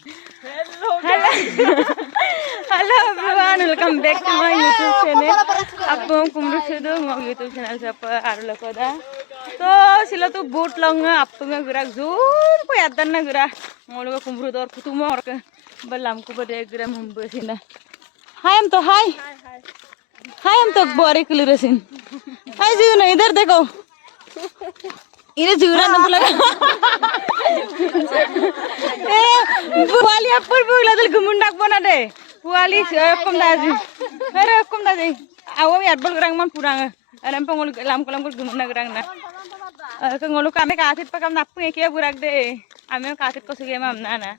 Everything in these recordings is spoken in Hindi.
Hello everyone, welcome back to my YouTube channel. Aku kumru sudah ngau YouTube channel siapa Arul Koda. तो सिला तो बोट लंगा आप तो मैं गुरा जोर को याद ना गुरा मोलो का कुम्भरू दौर कुतुम और के बल्लाम को बड़े गुरा मुंबई सिना हाय हम तो बोरे कुलू रसिन हाय जीव ना इधर देखो इन्हें जीवरा ना लगा बुआली अपर बुगला दल घुमुंडाक बना दे बुआली कम दाजी अरे कम दाजी आओ यार बल गुरा मन पुरांग अरे हम पंगोल लाम को घुमुंडा गुरा ना कंगोलू का मैं काथित पकम नापू एक ये बुराक दे आमें काथित को सुगे माम ना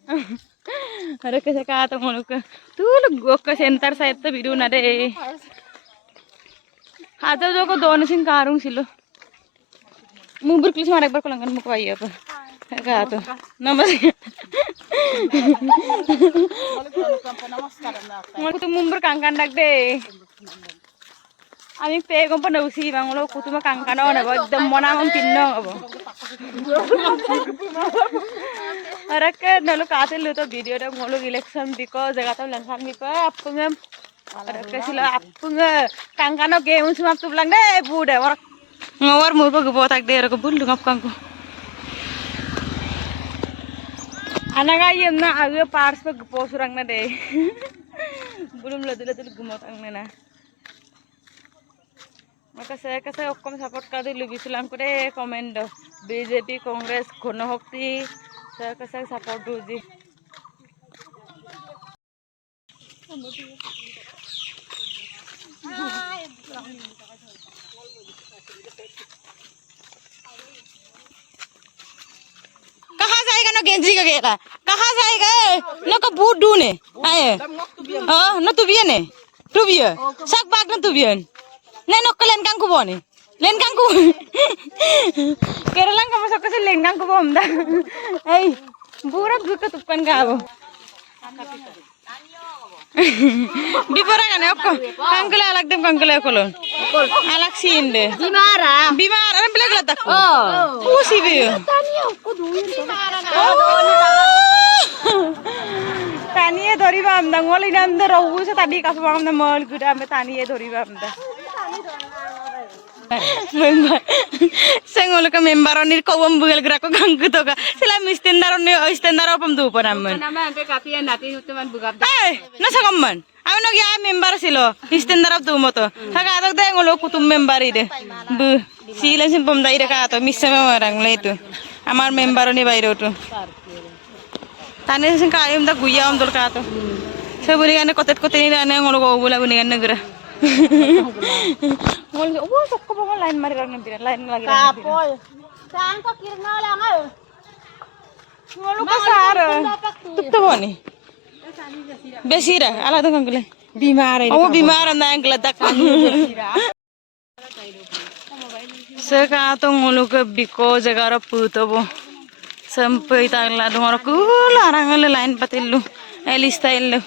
अरे कैसे कहा तो मोलू का तू लोग गोक का सेंटर साइड तो वीडियो ना दे हाथ जो को दोनों सिंह कारूं सिलो मुंबर क्लिस मारे एक बार कोलंगन मुकवाई है पर कहा तो नमस्ते मोलू तो मुंबर कांगकान रख दे আমি পেগম পন উসি বাংলো কুতুমা কাঙ্কানো নেব একদম মনামম তিন্ন হব আরকে নলো কাতেল তো ভিডিওটা মলো ইলেকশন দিকো জায়গাটা লেনসান দিকো আপুঙ্গে আরকে ছিল আপুঙ্গে কাঙ্কানো গেম সুমাপ তুবলাং দে বুড়ে ওর মুরব গবো থাক দে এরকম বুলু গপ কাঙ্কু আনাগা ইমনা আগে পার্স পে গপো সুরাং না দে বুলুম লদুলে তুল গুমো তাংনে না कैसे कम सपोर्ट कर दिलु बिसलाम को कमेंट दो बीजेपी कांग्रेस घनशक्ति कैसे सपोर्ट दो जी कहाँ जाएगा ना गेंजी का गेरा कहाँ जाएगा नो का बूट ढूंढे आए हाँ ना तू भी है ने तू भी है सब बाग ना तू भी है Nen ok len kang kubo ni. Len kang kubo. Kira lang kamu sok kasi len kang kubo mda. Hey, burak buka tukan kabo. Bipora kan ok. Kangkule alak dem kangkule kolon. Alak sinde. Bimara. Bimara ran belag latak. Oh. Pusi biyo. Taniye dori ba amda ngol ina amda rawu sa tadi kasu ba amda mal guda amda taniye dori ba amda. Sengol ka member onir ko bugal gra ko ganggu to ka sila mistendar opam du por amman nama ampe kapi nati hutte man bugab eh na sagamman amno ya member silo mistendar op du moto haga adak de ngolo kutum member ide bu sila sim pom daire ka to missame marang leitu amar member oni baire otu tane sin ka ayum da guya am dol ka to seburi gane kotet ni ane ngolo go bula buni gane gra ngol oh sok ko bang line mari rang nambira line lagi kapoy saan ko kirna lang ay ngolo ka sar tutto boni besira ala to kangule bimar oh bimar na angla dak se ka to ngolo ka biko jagara puto bo sampai tagla dongor ku larang line patillu eli style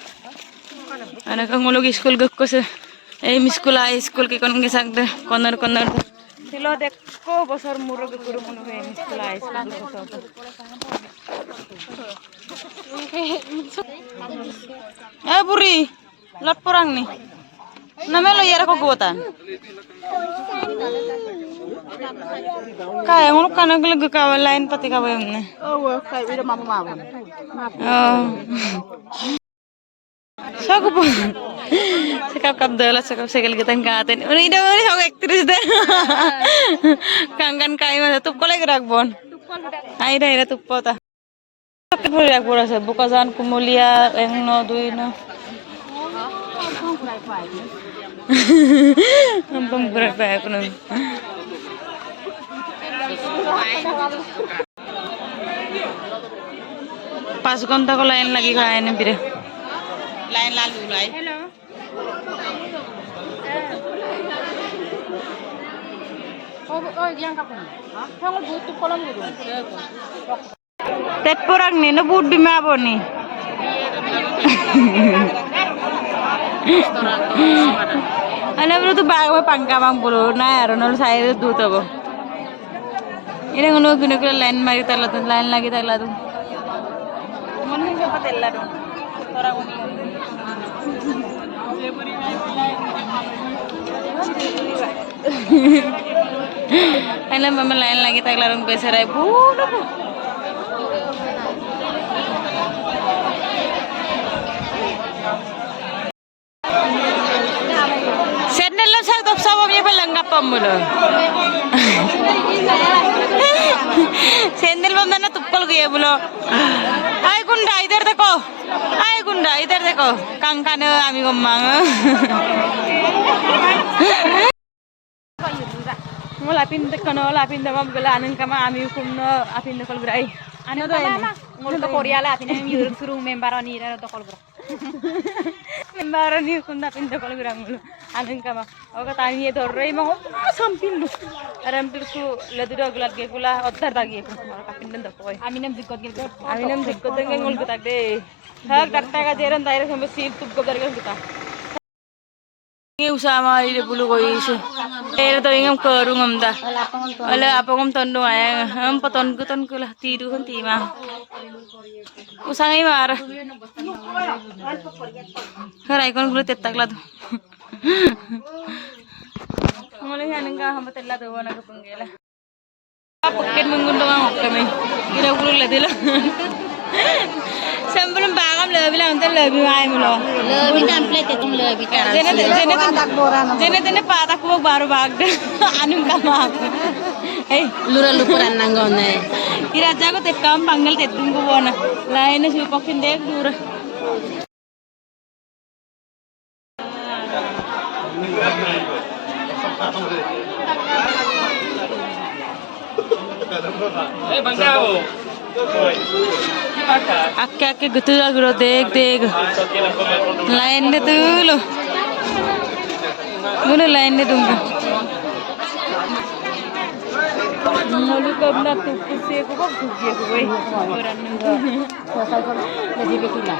ana ka ngolo school gakko se এই স্কুল কি কোন গেছাক দে কর্নার ছিল দেখো বছর মুরগ গুরু মনে হয় স্কুল এ বুড়ি লট পরাং নি নামে লই এর কো গোতান কায় মন কানে গলে কা লাইন পাতি কা বমনে ও কাই বিরা মামা Saku pun, sekap dala sekap segel kita ngaten. Ini dah ini aku aktris dah. Kangen kai mana tuh kolej gerak bon. Aida tuh pota. Tapi boleh gerak bola sih. Bukasan kumulia engno duino. Ampun berat banget pun. Pasukan tak lain lagi kaya ni bire. Lain lalu lain. Hello. Oh, yang kapan? Kamu butuh kolam dulu. Tepurang ni, no but bima boni. Anak bro tu bag me pangka bang bro, na yaro nol saya tu tu bo. Ini ngono guna guna lain mari terlalu lain lagi terlalu. Mana yang dapat tella dong. Orang uni. Alam mama lain lagi tak larang besar ibu. Sendal lah saya top sama ni belanggap pemula. Sendal benda na tuppal gaya bulo. Ay gunda idhar dekho. Kangkana ami gommang. Mula lapin damam gula aneng kama ami kumno apin dekol berai. Ano to mama? Ngul to Korea la apin yung yuruk surung member oni ra to kolbro. Member ni kunda apin dekol berai mulu. Aneng kama. Oka tani dorrei mang sampin lu. Arampil su leduro gulat ge gula ottar dagi. Apin den dekoi. Aminam jikot gil. Aminam jikko dengen ngul gutak de. Hak darta ga jeran daire sampai sil tup gobar ga gutak. Ini usaha mali bulu koi isu. To ingam kerung amda. Ala apa ngom tondo ayang. Am paton kulah tidu kan tima. Usaha ini marah. Karai kon bulu tetak lah tu. Mulai hanin ka hamba tella tu wana kapunggela. Paket mengundang ang kami. Kira bulu lah dila. Sebelum bagam lebih lah untuk lebih ayam loh. Lebih template itu lebih cara. Jene patak buat baru bag deh. Anu kamak. Lura lupuran nanggone. Kira jago tekam panggil tetunggu bona. Lainnya sih pakin dek lura. Bangkau. Akke gitu lah guru dek. Lain deh dulu. Mana lain deh tunggu. Malu kabla tu kusi aku kok kusi aku, orang nunggu. Jadi betul lah.